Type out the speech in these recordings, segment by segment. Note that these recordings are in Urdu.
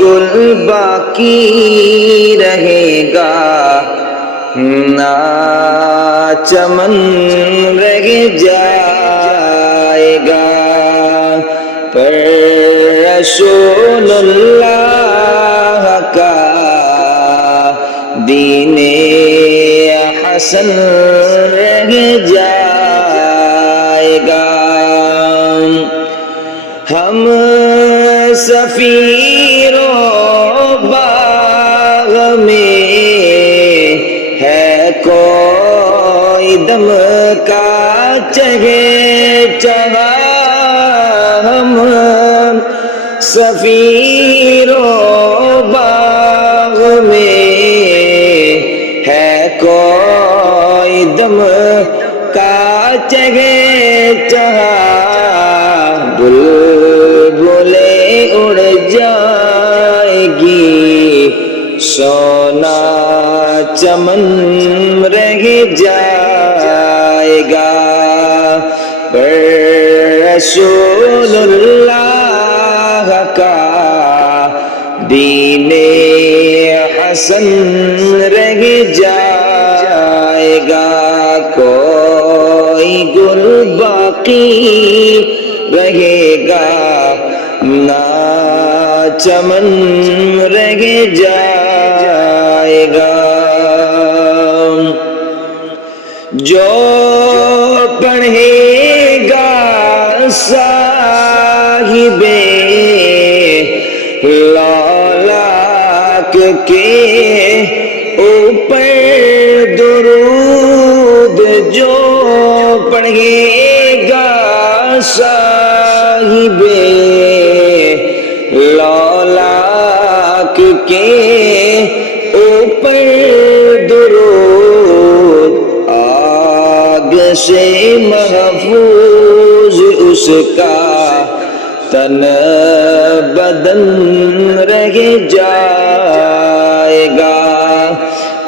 گل باقی رہے گا نہ چمن رہ جائے گا پر رسول اللہ کا دین حسن رہ جائے گا ہم سفیروں باغ میں ہے کوئی دم کا چہچہا ہم سفیروں باغ میں ہے کوئی دم کا چہچہا بلبلیں اڑ جائے گی سونا چمن رہ جائے گا پر رسول اللہ کا دین حسن رہ جائے گا کوئی گل باقی رہے گا نہ چمن رہ جائے گا جو پڑھے گا صاحب لالاک کے اوپر درود جو پڑھے گا صاحب لالاک کے اوپر درود آگ سے محفوظ اس کا تن بدن رہ جائے گا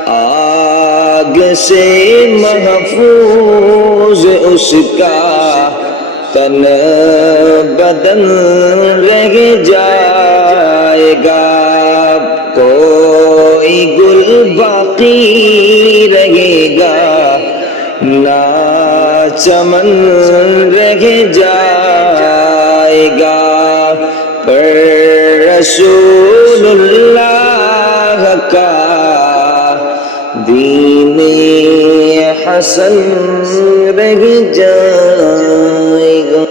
آگ سے محفوظ اس کا تن بدن رہ جائے گا کوئی گل باقی رہے گا نہ چمن رہ جائے گا پر رسول اللہ کا دین حسن رہ جائے گا